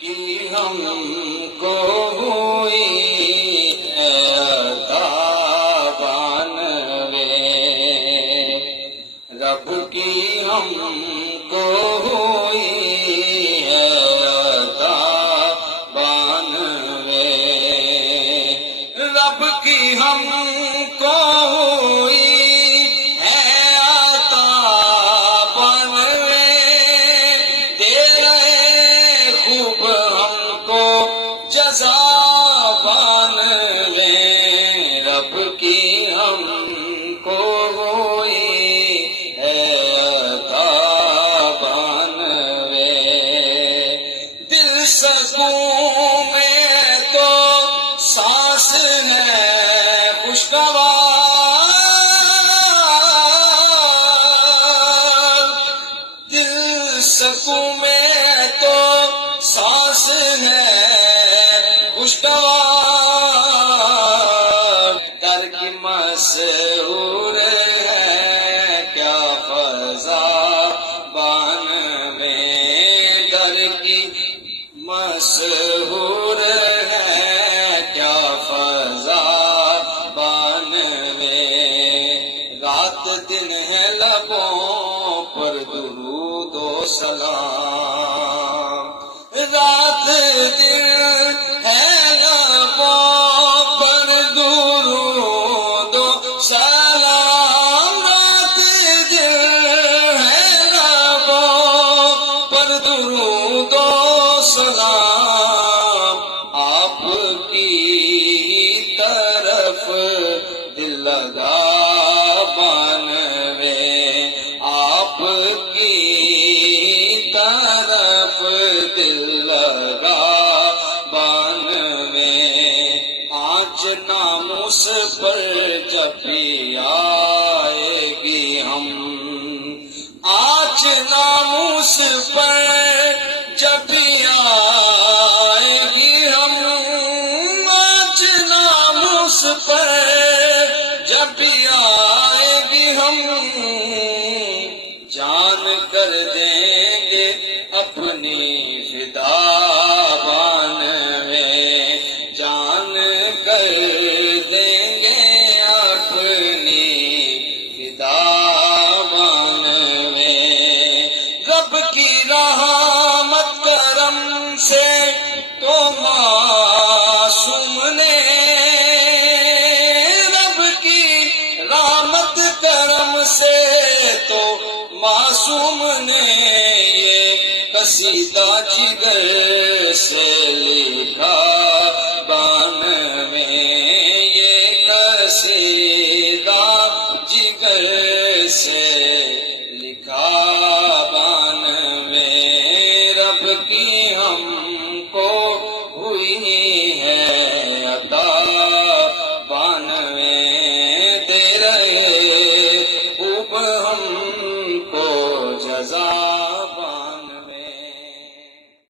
کی ہم کو ہوئی عطا بانوے، رب کی ہم کو ہوئی عطا بانوے، رب کی ہم کو ہوئی رب کی ہم کو ہوئی عطا بانوے، دل سکون میں تو سانس ہے خوشگوار، دل سکون میں تو سانس ہے خوشگوار، مسحور ہے کیا فضا بانوے، در کی مسحور ہے کیا فضا بانوے، رات دن ہے لبوں پر درود و سلام، رات دن ہے لبوں پر درود سلام، رات دن ہے لبوں پر درود و سلام، آپ کی طرف دل لگا بانوے، آپ کی طرف دل لگا بانوے، آج ناموس پر جب بھی آئے گی ہم، آج ناموس پر جب بھی آئے گی ہم، آج ناموس پر جب بھی آئے گی ہم، جان کر دیں گے اپنی فدا بانوے، جان کر دیں گے اپنی فدا بانوے، رب کی رحمت کرم سے تو معصوم نے، رب کی رحمت کرم سے تو معصوم نے یہ قصیدہ جگر سے لکھا بانوے، یہ قصیدہ جگر سے لکھا بانوے، رب کی ہم کو ہوئی ہے عطا بانوے، دے رہے